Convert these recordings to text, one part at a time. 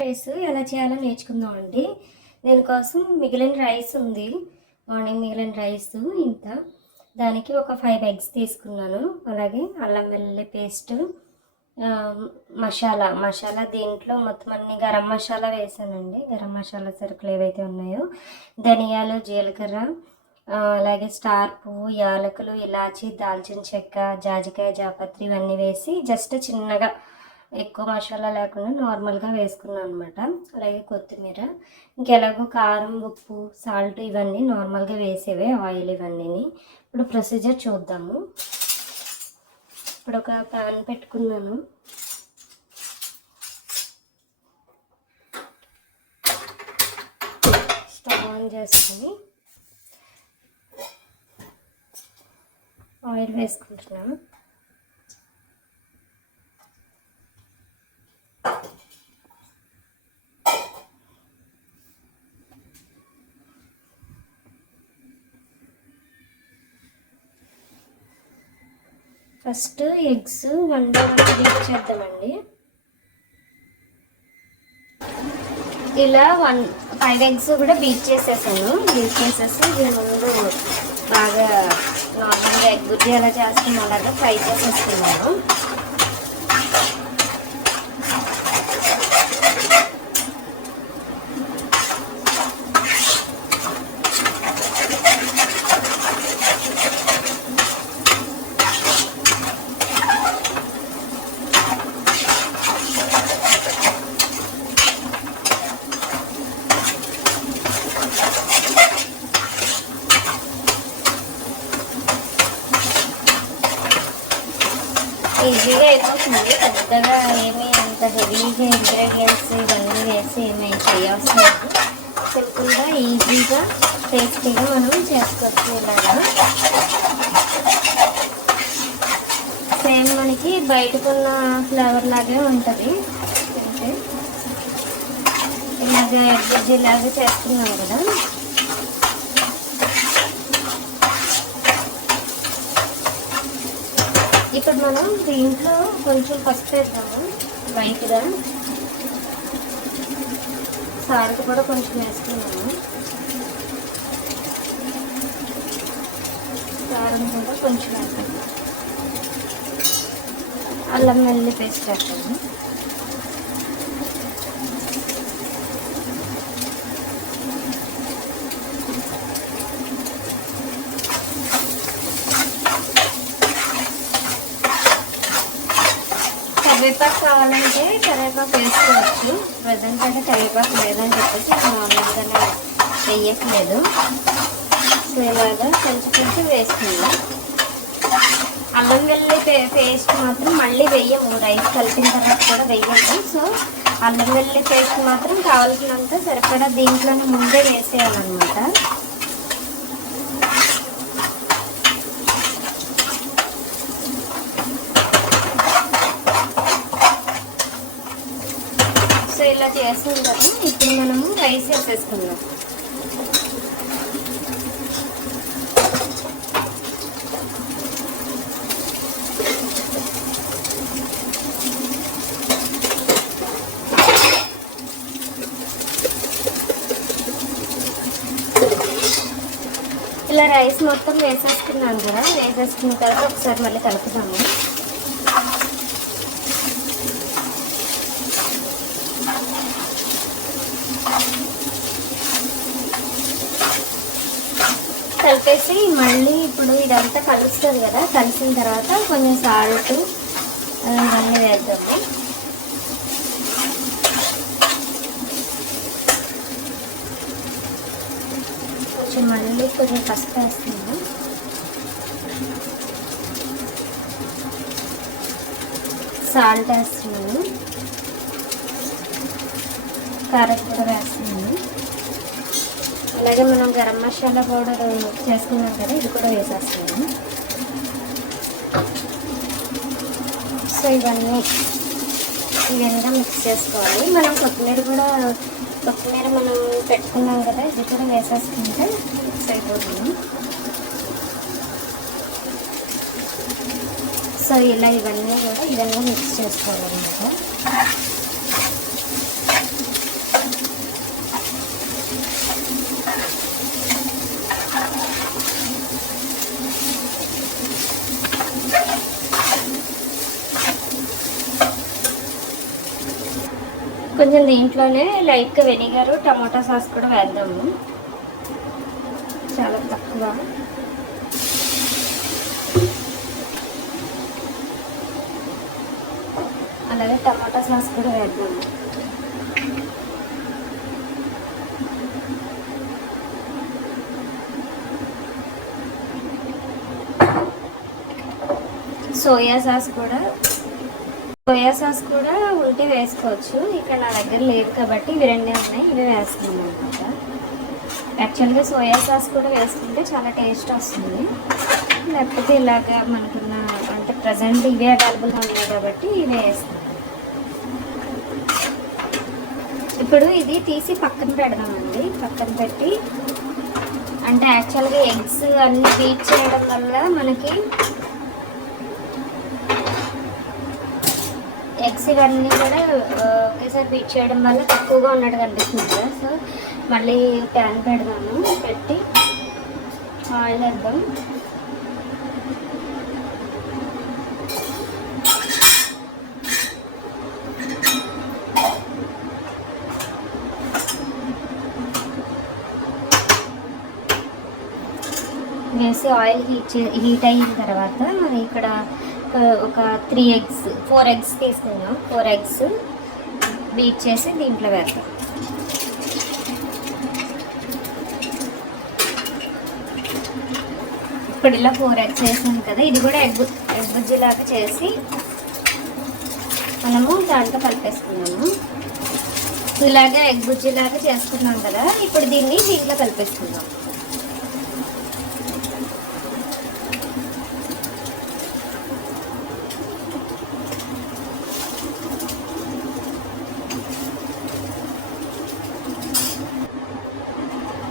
Rice ఎలా చేయాలో నేర్చుకుందామండి. దీనికోసం మిగిలిన రైస్ ఉంది, మార్నింగ్ మిగిలిన రైస్ ఇంత. దానికి ఒక 5 ఎగ్స్ తీసుకున్నాను. అలాగే అల్లం వెల్లుల్లి పేస్ట్, మసాలా దీంట్లో మొత్తం అన్ని గరం మసాలా వేసానండి. గరం మసాలా సరుకులు ఏవైతే ఉన్నాయో ధనియాలు, జీలకర్ర, అలాగే స్టార్ పువ్వు, యాలకులు, ఇలాచి, దాల్చిన చెక్క, జాజికాయ, జాపత్రి ఇవన్నీ వేసి జస్ట్ చిన్నగా, ఎక్కువ మసాలా లేకుండా నార్మల్గా వేసుకున్నాను అనమాట. అలాగే కొత్తిమీర, ఇంకెలాగో కారం, ఉప్పు, సాల్ట్ ఇవన్నీ నార్మల్గా వేసేవే, ఆయిల్ ఇవన్నీ. ఇప్పుడు ప్రొసీజర్ చూద్దాము. ఇప్పుడు ఒక ప్యాన్ పెట్టుకున్నాను. స్టవ్ ఆన్ చేసుకుని ఆయిల్ వేసుకుంటున్నాను. ఫస్ట్ ఎగ్స్ 1 by 1 బీట్ చేద్దామండి. ఇలా 5 ఎగ్స్ కూడా బీట్ చేసేసాను. బీట్ చేసేసి దీని ముందు బాగా నార్మల్గా ఎగ్ బుజ్జి ఎలా చేస్తున్నాం అలాగా ఫ్రై చేసేస్తున్నాను. ఈజీగా అయిపోతుంది, పెద్దగా ఏమీ అంత హెవీగా ఇంగ్రీడియంట్స్ ఇవన్నీ వేసి ఏమీ చేయాల్సిన లేదు. సింపుల్గా ఈజీగా టేస్టీగా మనం చేసుకోవచ్చు. ఇలాగా సేమ్ మనకి బయటకున్న ఫ్లేవర్ లాగే ఉంటుంది. అంటే ఇలాగ ఎగ్ బుజ్జి లాగా చేస్తున్నాం కదా. ఇప్పుడు మనం దీంట్లో కొంచెం పసుపు వేద్దాము, లైట్గా సాల్ట్ కూడా కొంచెం వేసుకున్నాము. కారం కూడా కొంచెం వేస్తాము. అల్లం వెల్లుల్లి పేస్ట్ వేస్తాము. కరివేపాకు కావాలంటే కరివేపాకు వేసుకోవచ్చు. ప్రజెంట్ అంటే కరివేపాకు లేదని చెప్పేసి నార్మల్గానే వేయట్లేదు. సో ఇలాగా కొంచెం వేసుకుందాం. అల్లం వెల్లుల్లి పేస్ట్ మాత్రం మళ్ళీ వేయము, రైస్ కలిపిన తర్వాత కూడా వేయము. సో అల్లం వెల్లుల్లి పేస్ట్ మాత్రం కావాల్సినంత సరిపడా దీంట్లోనే ముందే వేసేయాలన్నమాట. సో ఇలా చేస్తుంటాము. ఇప్పుడు మనము రైస్ వేసేసుకుందాం. ఇలా రైస్ మొత్తం వేసేసుకున్నాను కదా. వేసేసుకున్న తర్వాత ఒకసారి మళ్ళీ కలుపుతాము. కలిపేసి మళ్ళీ ఇప్పుడు ఇదంతా కలుస్తుంది కదా. కలిసిన తర్వాత కొంచెం సాల్ట్ ఇవన్నీ వేద్దాము. కొంచెం మళ్ళీ కొంచెం పసుపు వేస్తున్నాము. సాల్ట్ వేస్తున్నాము. కారం కూడా వేస్తున్నాము. అలాగే మనం గరం మసాలా పౌడర్ చేసుకున్నాం కదా, ఇది కూడా వేసేస్తున్నాము. సో ఇవన్నీ మిక్స్ చేసుకోవాలి. మనం కొత్తిమీర మనం పెట్టుకున్నాం కదా, ఇది కూడా వేసేసుకుంటే మిక్స్ అయిపోతుంది. సో ఇలా ఇవన్నీ మిక్స్ చేసుకోవాలన్నమాట. కొంచెం దీంట్లోనే లైట్గా వెనిగర్, టమాటా సాస్ కూడా వేద్దాము, చాలా తక్కువ. అలాగే టమాటా సాస్ కూడా వేద్దాము. సోయా సాస్ కూడా ఉంటే వేసుకోవచ్చు. ఇక్కడ నా దగ్గర లేదు కాబట్టి ఇవి రెండే ఉన్నాయి, ఇవి వేస్తున్నాను అనమాట. యాక్చువల్గా సోయా సాస్ కూడా వేసుకుంటే చాలా టేస్ట్ వస్తుంది, లేకపోతే ఇలాగా మనకున్న అంటే ప్రజెంట్ ఇవే అవైలబుల్గా ఉన్నాయి కాబట్టి ఇవే వేస్తాను. ఇప్పుడు ఇది తీసి పక్కన పెడదామండి. పక్కన పెట్టి అంటే యాక్చువల్గా ఎగ్స్ అన్నీ బీట్ చేయడం వల్ల మనకి ఎగ్స్ ఇవన్నీ కూడా ఒకేసారి బీట్ చేయడం వల్ల తక్కువగా ఉన్నట్టు కనిపిస్తుంది కదా. సో మళ్ళీ ప్యాన్ పెడదాము, పెట్టి ఆయిల్ వేద్దాం. వేసి ఆయిల్ హీట్ అయిన తర్వాత మరి ఇక్కడ ఒక 4 ఎగ్స్ తీసుకున్నాం. 4 ఎగ్స్ బీట్ చేసి దీంట్లో వేద్దాం. ఇప్పుడు ఇలా 4 ఎగ్స్ వేసాం కదా, ఇది కూడా ఎగ్ బుజ్జిలాగా చేసి మనము దాంట్లో కలిపేసుకున్నాము. ఇలాగే ఎగ్ బుజ్జిలాగా చేసుకున్నాం కదా, ఇప్పుడు దీన్ని దీంట్లో కలిపేసుకుందాం.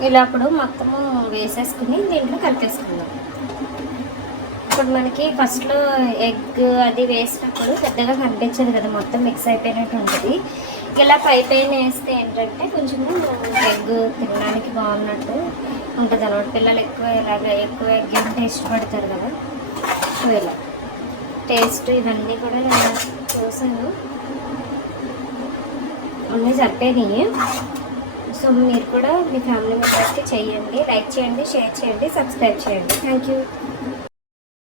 ఇలా అప్పుడు మొత్తము వేసేసుకుని దీంట్లో కలిపేసుకుందాం. ఇప్పుడు మనకి ఫస్ట్లో ఎగ్ అది వేసినప్పుడు పెద్దగా కనిపించదు కదా, మొత్తం మిక్స్ అయిపోయినట్టు ఉంటుంది. ఇలా పైన వేస్తే ఏంటంటే కొంచెము ఎగ్ తినడానికి బాగున్నట్టు ఉంటుంది అన్నమాట. పిల్లలు ఎక్కువ ఎగ్ అంటే ఇష్టపడతారు కదా. సో ఇలా టేస్ట్ ఇవన్నీ కూడా నేను చూసాను, అన్నీ సరిపోయినాయి. సో మీరు కూడా మీ ఫ్యామిలీ మెంబర్స్కి చేయండి, లైక్ చేయండి, షేర్ చేయండి, సబ్స్క్రైబ్ చేయండి. Thank you.